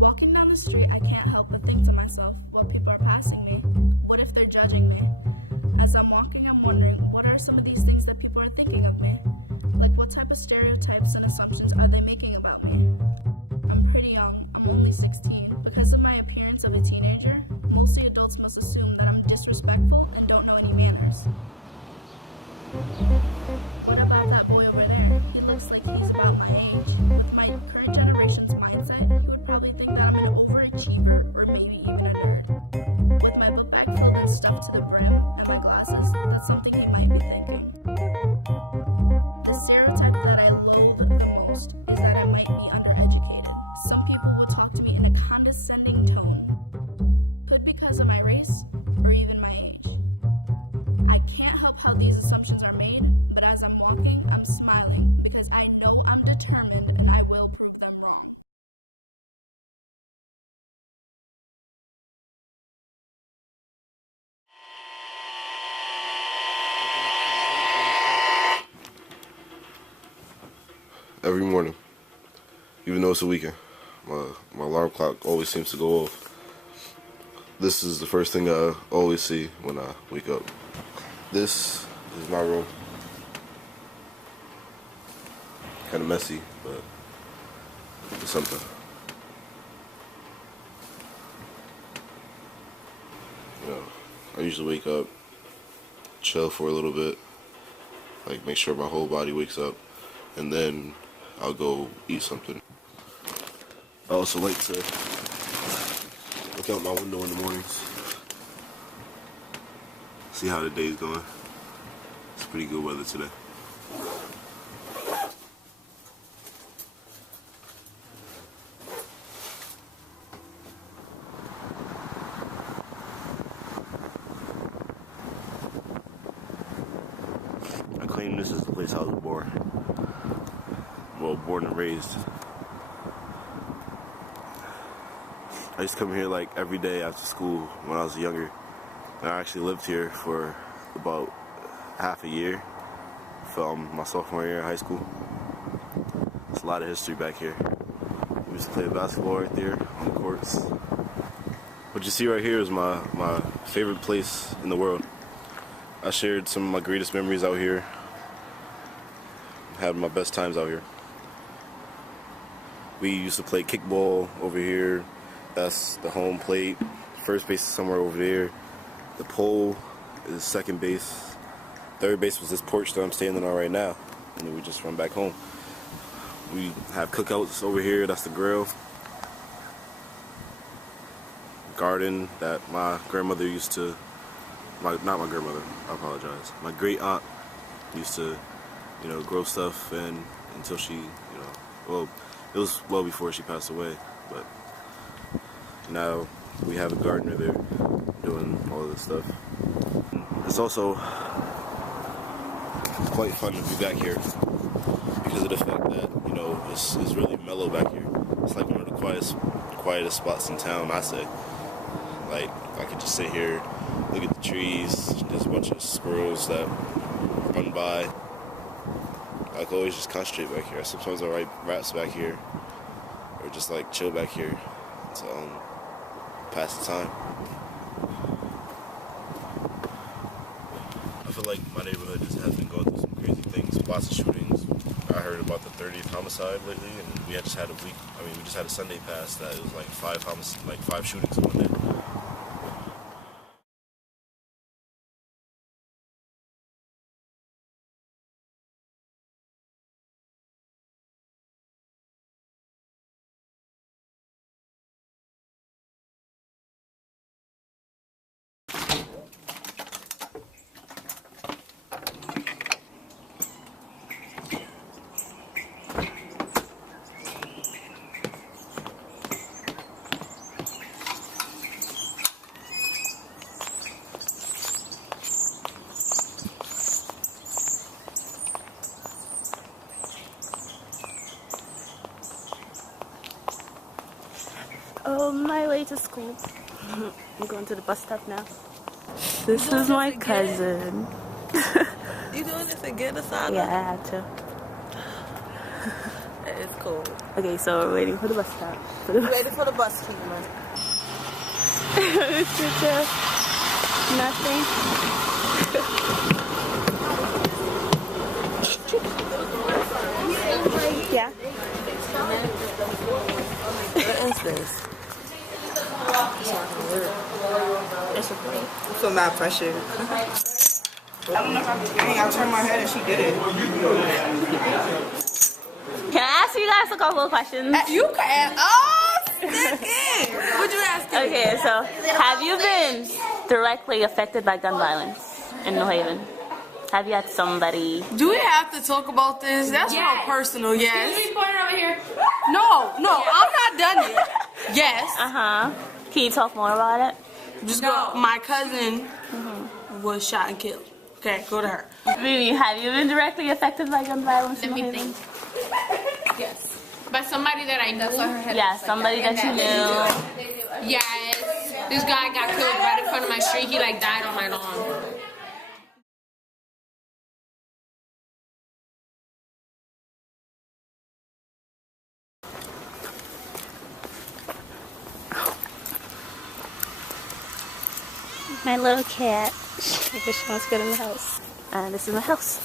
Walking down the street, I can't help but think to myself while people are passing me, what if they're judging me? As I'm walking, I'm wondering, what are some of these things that people are thinking of me? Like, what type of stereotypes and assumptions are they making about me? I'm pretty young, I'm only 16. Because of my appearance of a teenager, mostly adults must assume that I'm disrespectful and don't know any manners. What about that boy over there? He looks like he's about my age. With my current generation's mindset, he would probably think that I'm an overachiever or maybe even a nerd. With my book bag filled and stuffed to the brim and my glasses, that's something he might be thinking. The stereotype that I loathe the most is that I might be undereducated. Some people would talk to me in a condescending tone. Could because of my race or even my age. I can't help how these assumptions are made, but as I'm walking, I'm smiling because I know I'm determined and I will prove them wrong. Every morning, even though it's a weekend, my alarm clock always seems to go off. This is the first thing I always see when I wake up. This is my room. Kind of messy, but it's something. You know, I usually wake up, chill for a little bit, like make sure my whole body wakes up, and then I'll go eat something. I also like to look out my window in the mornings, see how the day's going. It's pretty good weather today. I claim this is the place I was born. Well, born and raised. I used to come here like every day after school when I was younger. And I actually lived here for about half a year from my sophomore year in high school. There's a lot of history back here. We used to play basketball right there on the courts. What you see right here is my favorite place in the world. I shared some of my greatest memories out here. Had my best times out here. We used to play kickball over here. That's the home plate. First base is somewhere over there. The pole is second base. Third base was this porch that I'm standing on right now. And then we just run back home. We have cookouts over here. That's the grill. Garden that my grandmother used to, not my grandmother, I apologize. My great aunt used to, grow stuff in until she, well, it was well before she passed away, but now we have a gardener there doing all this stuff. It's also quite fun to be back here because of the fact that, it's really mellow back here. It's like one of the quietest spots in town, I say. Like, I could just sit here, look at the trees, there's a bunch of squirrels that run by. I can always just concentrate back here. Sometimes I write raps back here, or just like chill back here to pass the time. I feel like my neighborhood just has been going through some crazy things, lots of shootings. I heard about the 30th homicide lately, and we just had a Sunday pass that it was like five shootings in one day. On my way to school. I'm going to the bus stop now. This is my cousin. You doing this again, Asana? Yeah, I had to. That is cool. Okay, so we're waiting for the bus stop. Waiting for the bus, Cameron. Nothing. Yeah. What is this? It's a plate. So mad pressure. I don't know how to do it. I turned my head and she did it. Can I ask you guys a couple of questions? You can. Oh, stick in. What'd you ask me? Okay, so have you been directly affected by gun violence in New Haven? Have you had somebody? Do we have to talk about this? That's not personal, yes. Excuse me, point over here. No, I'm not done yet. Yes. Uh-huh. Can you talk more about it? Just go. My cousin was shot and killed. Okay, go to her. Really, have you been directly affected by gun violence in Let New me Haven? think. Yes. By somebody that I knew. That's why her head Yeah, looks like somebody that you knew. Yes. This guy got killed right in front of my street. He like died on my lawn. My little cat. I guess she wants to get in the house. And this is my house.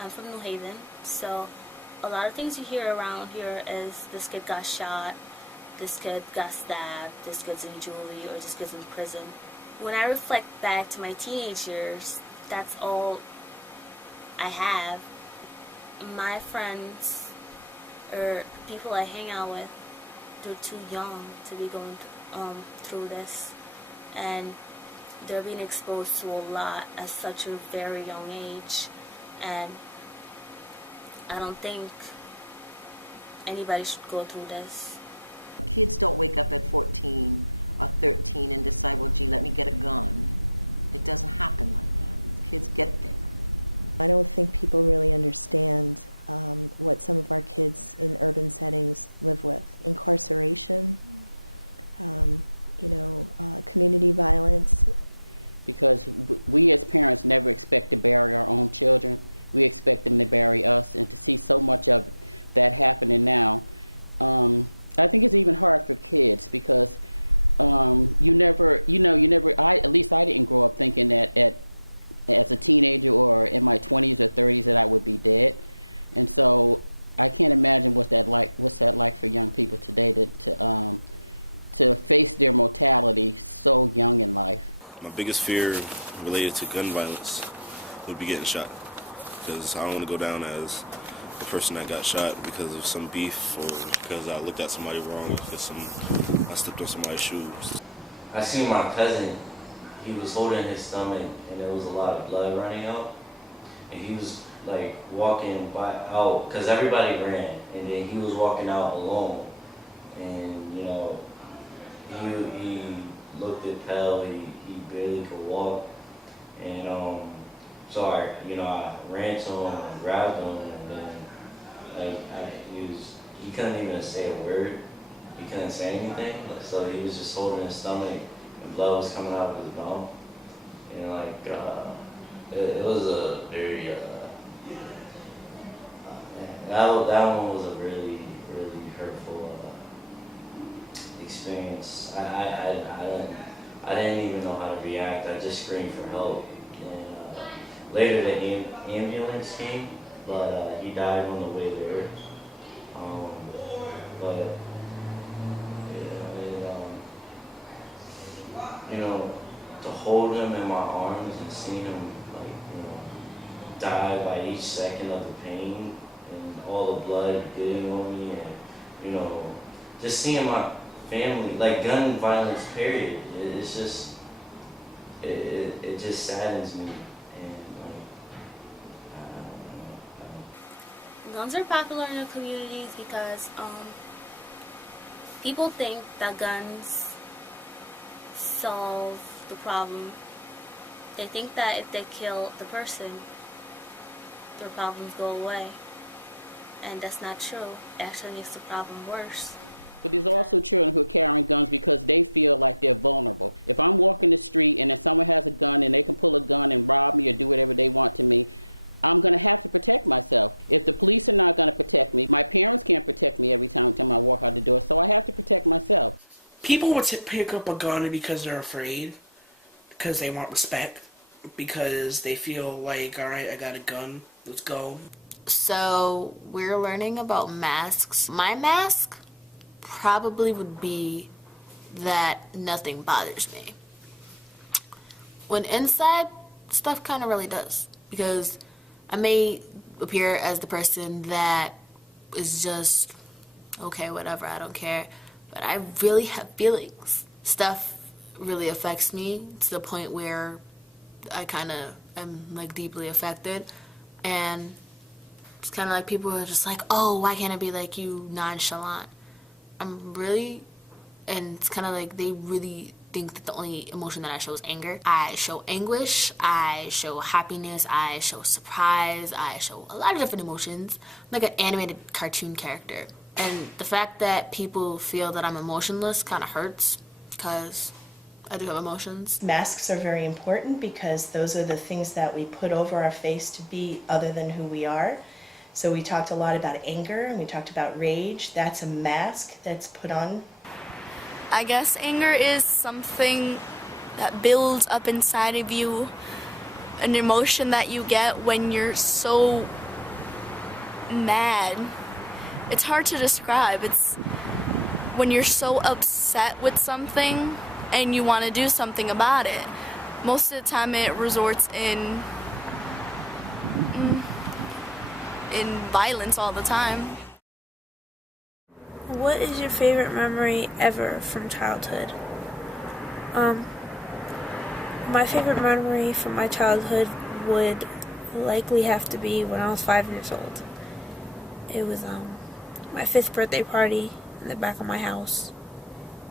I'm from New Haven, so a lot of things you hear around here is this kid got shot, this kid got stabbed, this kid's in juvie, or this kid's in prison. When I reflect back to my teenage years, that's all I have. My friends or people I hang out with, they're too young to be going through this, and they're being exposed to a lot at such a very young age, and I don't think anybody should go through this. Kids don't wake up at 14 or 13 and decide, well, gee, let me get a gun. It doesn't happen like that. Kids get there. I don't think people really understand what some of our kids in urban settings live with. Incarceration, community violence. Because we as parents never expect to bury our own children. We expect them to bury us, and to see so much of that happening now, I think it's even hard for kids because at least I didn't grow up thinking that as a teenager or in my 20s or 30s that I would be dead. And so I can't imagine what's that like for young people today to face their mortality so young in life. My biggest fear related to gun violence would be getting shot, because I don't want to go down as the person that got shot because of some beef or because I looked at somebody wrong or because I stepped on somebody's shoes. I seen my cousin, he was holding his stomach and there was a lot of blood running out, and he was like walking out because everybody ran, and then he was walking out alone, and he looked at pale, he barely could walk, and so I ran to him and grabbed him, and then he couldn't even say a word, he couldn't say anything, so he was just holding his stomach and blood was coming out of his mouth, and it was a very that one was a really, really hurtful experience. I didn't even know how to react. I just screamed for help. And later the ambulance came, but he died on the way there. To hold him in my arms and seeing him die by each second of the pain and all the blood getting on me, and just seeing my family, like gun violence period, it's just it just saddens me, and Guns are popular in the communities because people think that guns solve the problem. They think that if they kill the person, their problems go away. And that's not true. It actually makes the problem worse. But there's also children who are carrying guns because they feel like they're vulnerable. If I'm walking the street and if someone has a gun and they can pull a gun and rob me or do whatever they want to me, I'm going to have to protect myself. If the police are not going to protect me, my parents can't protect me every time I walk out the door, so I have to protect myself. People would pick up a gun because they're afraid, because they want respect, because they feel like, all right, I got a gun, let's go. So we're learning about masks. My mask probably would be that nothing bothers me. When inside, stuff kind of really does. Because I may appear as the person that is just, okay, whatever, I don't care. But I really have feelings. Stuff really affects me to the point where I kind of am like deeply affected. And it's kind of like people are just like, oh, why can't I be like you, nonchalant? I'm really, and it's kind of like they really think that the only emotion that I show is anger. I show anguish, I show happiness, I show surprise, I show a lot of different emotions. I'm like an animated cartoon character. And the fact that people feel that I'm emotionless kind of hurts because I do have emotions. Masks are very important because those are the things that we put over our face to be other than who we are. So we talked a lot about anger and we talked about rage. That's a mask that's put on. I guess anger is something that builds up inside of you, an emotion that you get when you're so mad. It's hard to describe. It's when you're so upset with something and you want to do something about it. Most of the time it resorts in violence all the time. What is your favorite memory ever from childhood? My favorite memory from my childhood would likely have to be when I was 5 years old. It was my 5th birthday party in the back of my house.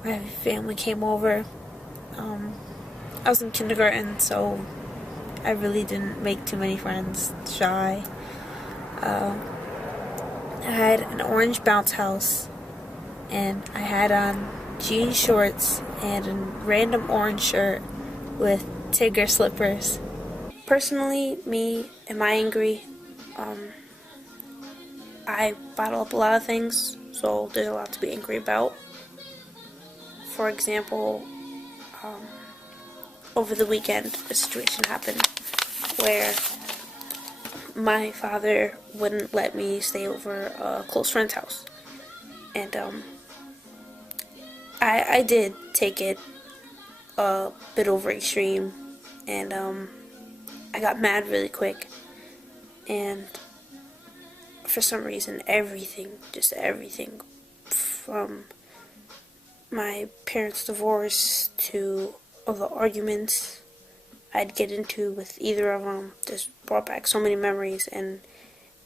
My family came over. I was in kindergarten, so I really didn't make too many friends, shy. I had an orange bounce house, and I had on jean shorts and a random orange shirt with Tigger slippers. Personally, me, am I angry? I bottle up a lot of things, so there's a lot to be angry about. For example, over the weekend, a situation happened where my father wouldn't let me stay over a close friend's house. And I did take it a bit over extreme, and I got mad really quick. And for some reason, everything, from my parents' divorce to all the arguments I'd get into with either of them just brought back so many memories, and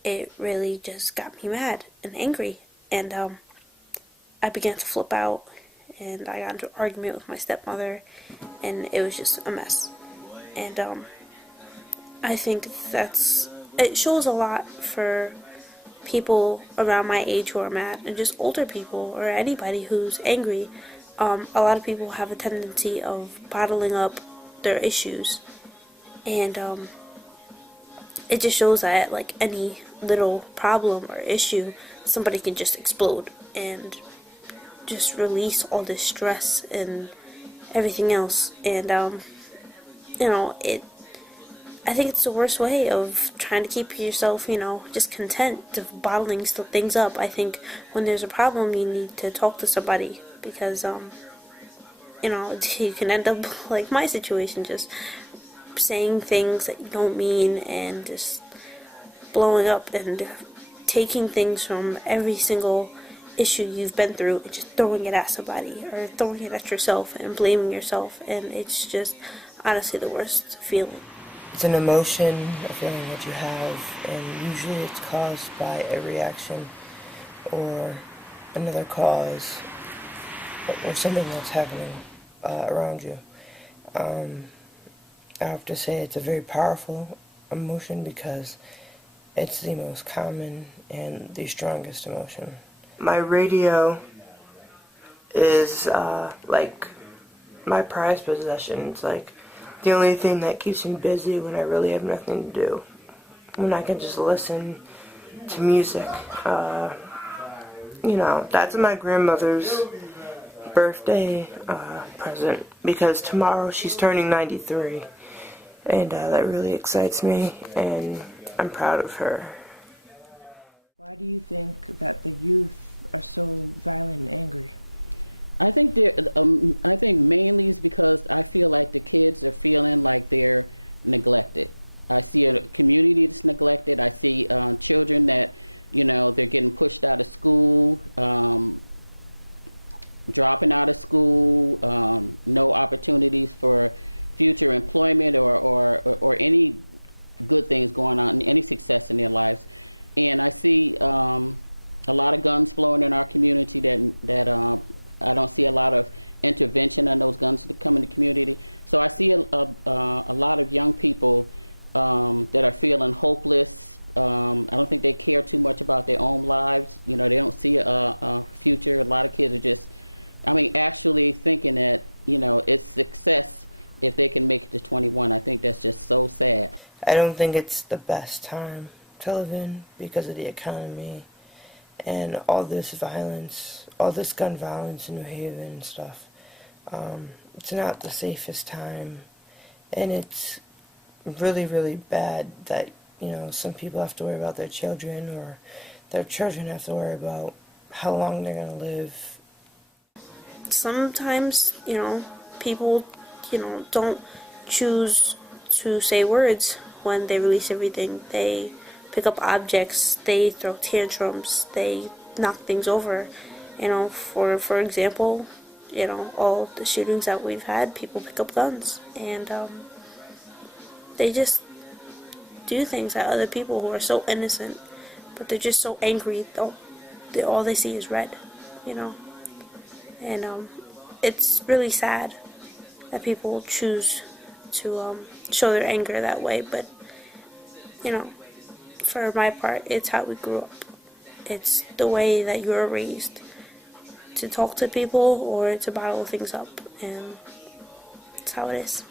it really just got me mad and angry. And I began to flip out, and I got into an argument with my stepmother, and it was just a mess. And I think it shows a lot for people around my age who are mad, and just older people or anybody who's angry. A lot of people have a tendency of bottling up their issues, and it just shows that like any little problem or issue, somebody can just explode and just release all this stress and everything else. And I think it's the worst way of trying to keep yourself, just content, of bottling things up. I think when there's a problem, you need to talk to somebody, because you can end up like my situation, just saying things that you don't mean and just blowing up and taking things from every single issue you've been through and just throwing it at somebody or throwing it at yourself and blaming yourself, and it's just honestly the worst feeling. It's an emotion, a feeling that you have, and usually it's caused by a reaction or another cause or something that's happening around you. I have to say it's a very powerful emotion because it's the most common and the strongest emotion. My radio is like my prized possession. It's like the only thing that keeps me busy when I really have nothing to do. When I can just listen to music. You know, that's my grandmother's birthday present, because tomorrow she's turning 93, and that really excites me, and I'm proud of her. Why do you think that the youth are so violent and angry? I think I think mainly is because I feel like the kids are feeling like they're neglected. I see a community that's neglected. I see children that, you know, they're getting pushed out of school, dropping out of school, no opportunities for future employment or any good things going on, any success in their lives. And I see a lot of guns flowing in our community that I don't see a lot of intervention on those guns that come in the community. So I see a lot of young people that are feeling hopeless. I don't think they care too much about their own lives. You know, they don't see a future. A lot of kids are just, actually thinking that, you know, it's success if they can make it to 21. I think that's just so sad. I don't think it's the best time to live in because of the economy and all this violence, all this gun violence in New Haven and stuff. It's not the safest time, and it's really, really bad that, you know, some people have to worry about their children, or their children have to worry about how long they're going to live. Sometimes, you know, people, you know, don't choose to say words when they release everything. They pick up objects, they throw tantrums, they knock things over. You know, for example, you know, all the shootings that we've had, people pick up guns, and they just do things at other people who are so innocent, but they're just so angry. All they see is red, you know. And it's really sad that people choose to show their anger that way. But, you know, for my part, it's how we grew up. It's the way that you were raised, to talk to people or to bottle things up, and that's how it is.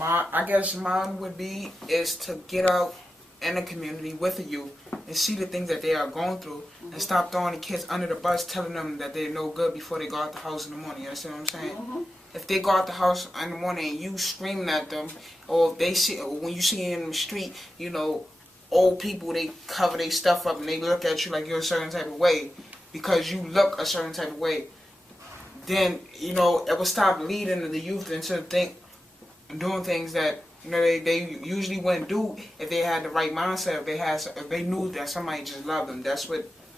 I guess mine would be is to get out in the community with the youth and see the things that they are going through, and stop throwing the kids under the bus, telling them that they're no good before they go out the house in the morning. You understand what I'm saying? If they go out the house in the morning and you screaming at them, or if they see, when you see in the street, you know, old people, they cover their stuff up and they look at you like you're a certain type of way because you look a certain type of way, then, you know, it will stop leading the youth into doing things that, you know, they usually wouldn't do if they had the right mindset, if they knew that somebody just loved them.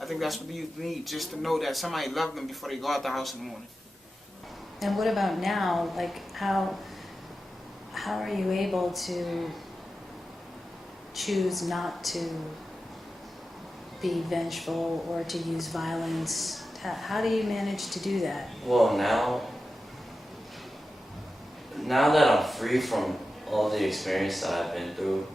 I think that's what the youth need, just to know that somebody loved them before they go out the house in the morning. And what about now? Like, how are you able to choose not to be vengeful or to use violence? How do you manage to do that? Well, now that I'm free from all the experience that I've been through,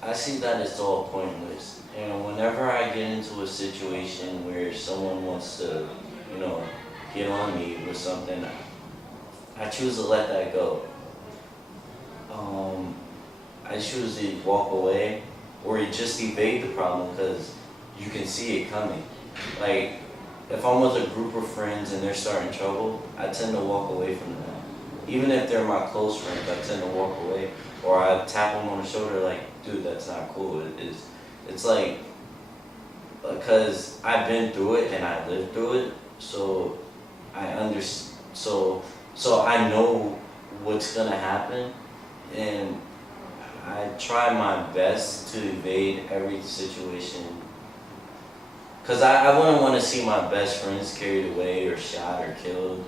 I see that it's all pointless. You know, whenever I get into a situation where someone wants to, you know, get on me with something, I choose to let that go. I choose to walk away or just evade the problem because you can see it coming. Like, if I'm with a group of friends and they're starting trouble, I tend to walk away from them. Even if they're my close friends, I tend to walk away. Or I tap them on the shoulder like, dude, that's not cool. It's like, because I've been through it and I lived through it, so I understand. So I know what's gonna happen, and I try my best to evade every situation. Because I wouldn't want to see my best friends carried away or shot or killed.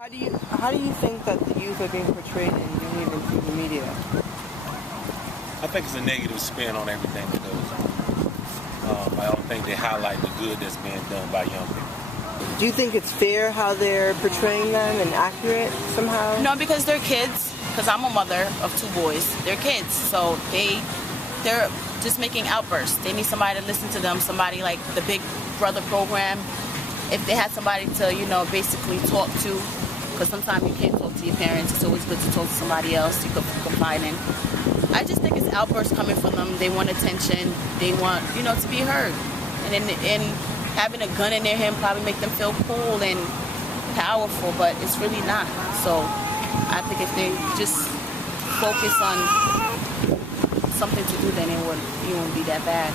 How do you think that the youth are being portrayed in New Haven through the media? I think it's a negative spin on everything that goes on. I don't think they highlight the good that's being done by young people. Do you think it's fair how they're portraying them and accurate somehow? No, because they're kids. Because I'm a mother of 2 boys. They're kids, so they're just making outbursts. They need somebody to listen to them, somebody like the Big Brother program. if they had somebody to, you know, basically talk to, because sometimes you can't talk to your parents, it's always good to talk to somebody else you could confide in. I just think it's outbursts coming from them. They want attention. They want, you know, to be heard. And having a gun in their hand probably make them feel cool and powerful, but it's really not. So I think if they just focus on something to do, then it wouldn't be that bad.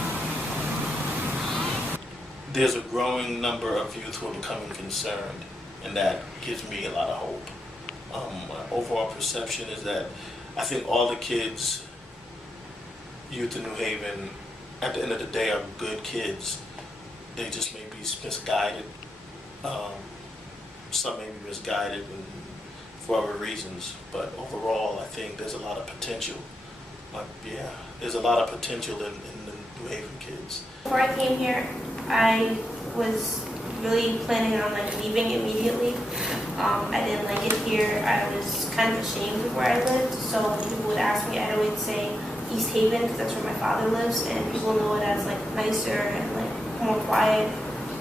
There's a growing number of youth who are becoming concerned, and that gives me a lot of hope. My overall perception is that I think all the kids, youth in New Haven, at the end of the day are good kids. They just may be misguided. Some may be misguided for other reasons, but overall I think there's a lot of potential. There's a lot of potential in the New Haven kids. Before I came here, I was really planning on leaving immediately. I didn't like it here. I was kind of ashamed of where I lived, so when people would ask me, I'd always say East Haven, because that's where my father lives, and people know it as nicer and more quiet.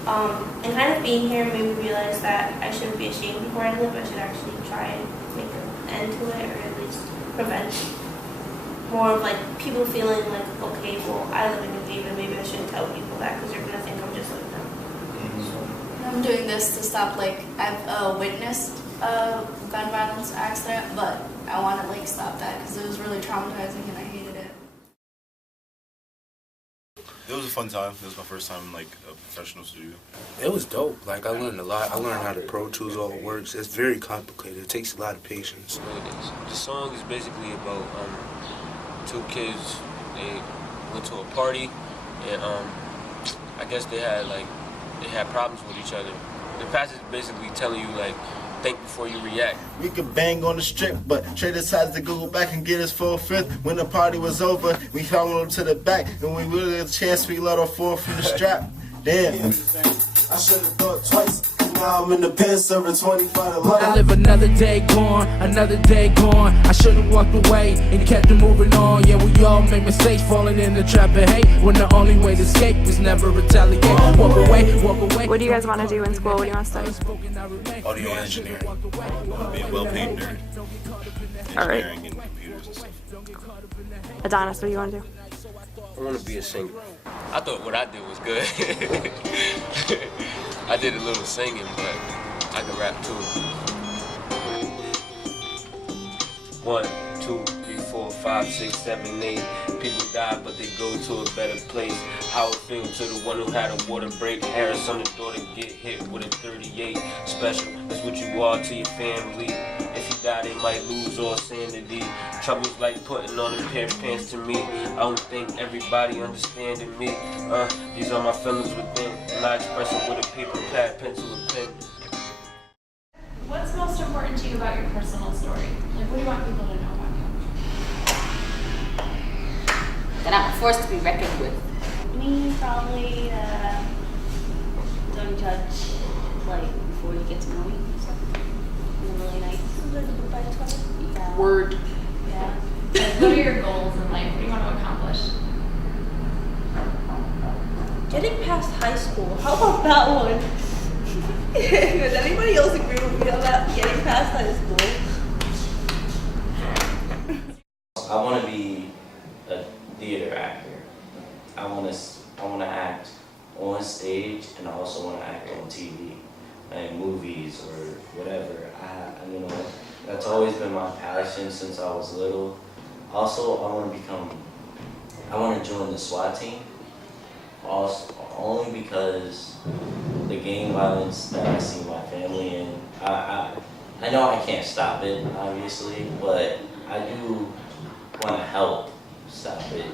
And kind of being here made me realize that I shouldn't be ashamed of where I live. I should actually try and make an end to it, or at least prevent more of people feeling okay, well, I live in New Haven, maybe I shouldn't tell people that because they're gonna think I'm just like them. I'm doing this to stop, I've witnessed a gun violence accident, but I want to stop that because it was really traumatizing and I hated it. It was a fun time. It was my first time in a professional studio. It was dope. I learned a lot. I learned how the Pro Tools all works. It's very complicated. It takes a lot of patience. The song is basically about two kids. They went to a party, and I guess they had problems with each other. The passage is basically telling you think before you react. We could bang on the strip, but Trey decided to go back and get his 4/5. When the party was over, we followed him to the back, and we really had a chance we let her fall from the strap. Damn. I should have thought twice. Now I'm in the pen serving 25 to life. I live another day gone, another day gone. I should have walked away and kept it moving on. Yeah, we all make mistakes, falling in the trap of hate, when the only way to escape is never retaliate. Walk away, walk away. What do you guys want to do in school? What do you want to study? Audio engineering. Be a well-paid nerd. All right. Engineering and computers and stuff. Adonis, what do you want to do? I want to be a singer. I thought what I did was good. I did a little singing, but I can rap too. 1, 2, 3, 4, 5, 6, 7, 8. People die, but they go to a better place. How it feel to the one who had a water break. Harris on the door to get hit with a 38 special. That's what you are to your family. If you die, they might lose all sanity. Trouble's like putting on a pair of pants to me. I don't think everybody understanding me. These are my feelings within, and I express it with a paper pad, pencil, and pen. What's most important to you about your personal story? What do you want people to know about you? That I'm a force to be reckoned with. Me, probably, don't judge, before you get to know me. You're really nice. Yeah. Word. Yeah. What are your goals in life? What do you want to accomplish? Getting past high school. How about that one? Does anybody else agree with me on that? Getting past high school? I want to be a theater actor. I want to act on stage, and I also want to act on TV, and movies or whatever. That's always been my passion since I was little. Also, I want to join the SWAT team. Also, only because the gang violence that I see my family in. I know I can't stop it, obviously, but I do want to help stop it.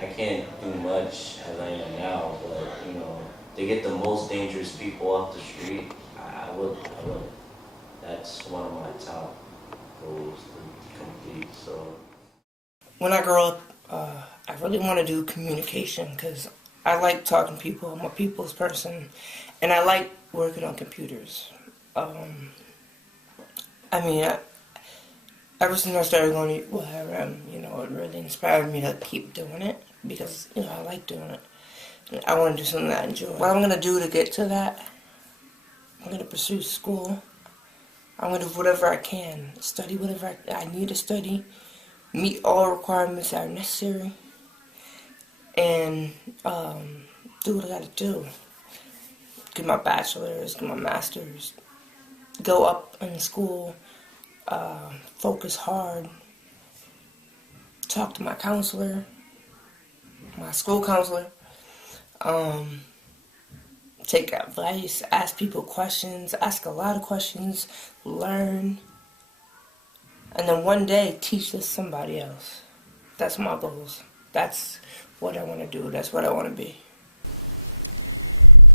I can't do much as I am now, but to get the most dangerous people off the street, I would. That's one of my top goals to complete. So When I grow up, I really want to do communication because I like talking to people. I'm a people's person, and I like working on computers. Ever since I started going to URM, it really inspired me to keep doing it because, I like doing it. I want to do something that I enjoy. What I'm going to do to get to that, I'm going to pursue school. I'm going to do whatever I can, study whatever I need to study, meet all requirements that are necessary, and do what I got to do. Get my bachelor's, get my master's, go up in school, focus hard, talk to my counselor, my school counselor, take advice, ask people questions, ask a lot of questions, learn, and then one day teach this to somebody else. That's my goals. That's what I want to do. That's what I want to be.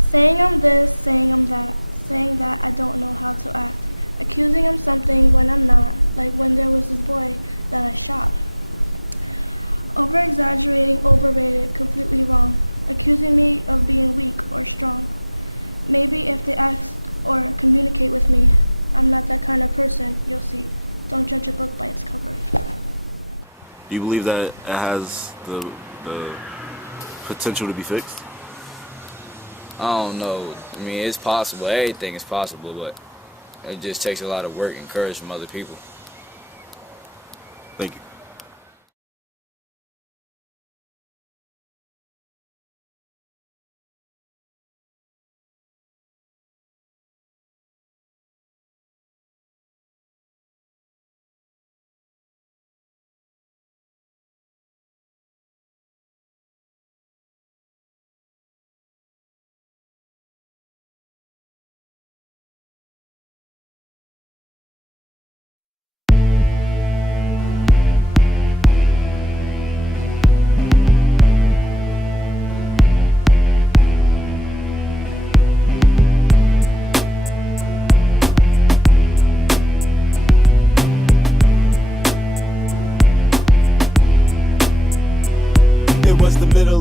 Saying I'm this, saying I'm that, saying that I don't know how to act, accusing I'm something when I'm not, like when there was this boy that I shot. Over-exaggerating, overrated, completely wrong, accusing me of being weak or strong. Maybe if they ask or communicate with me, I'm not that kind of person, you'll see. Don't judge a book by its cover. Do you believe that it has the potential to be fixed? I don't know. I mean, it's possible. Everything is possible, but it just takes a lot of work and courage from other people. Thank you.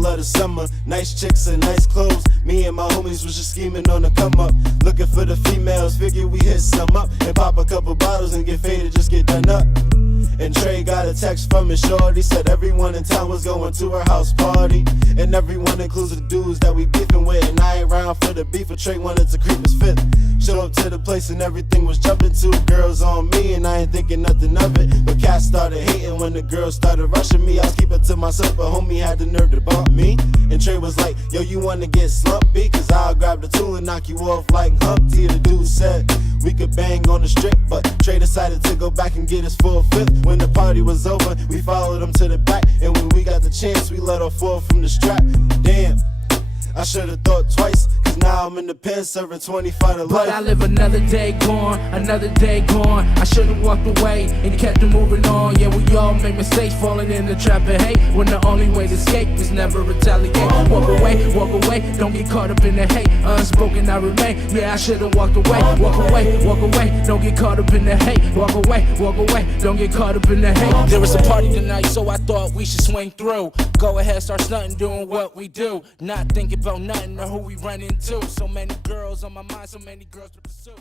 Of the summer, nice chicks and nice clothes. Me and my homies was just scheming on the come up, looking for the females. Figure we hit some up and pop a couple bottles and get faded, just get done up. And Trey got a text from his shorty, said everyone in town was going to her house party, and everyone includes the dudes that we beefing with. And I ain't round for the beef, but Trey wanted to creep his fifth. Show up to the place and everything was jumping. 2 girls on me and I ain't thinking nothing of it, but cats started hating when the girls started rushing me. I was keeping to myself, but homie had the nerve to bump me. And Trey was like, yo, you wanna get slumpy? Cause I'll grab the tool and knock you off like Humpty. The dude said we could bang on the strip, but Trey decided to go back and get his full fifth. When the party was over, we followed him to the back, and when we got the chance, we let off 4 from the strap. Damn, I should've thought twice, cause now I'm in the pen serving 25 to life. But I live another day gone, another day gone. I should've walked away and kept it moving on. Yeah, we all make mistakes, falling in the trap of hate, when the only way to escape is never retaliate. Walk away, don't get caught up in the hate. Unspoken, I remain. Yeah, I should've walked away. Walk away, don't get caught up in the hate. Walk away, don't get caught up in the hate. There was a party tonight, so I thought we should swing through. Go ahead, start stunting, doing what we do. Not thinking about nothing or who we run into. So many girls on my mind, so many girls to pursue.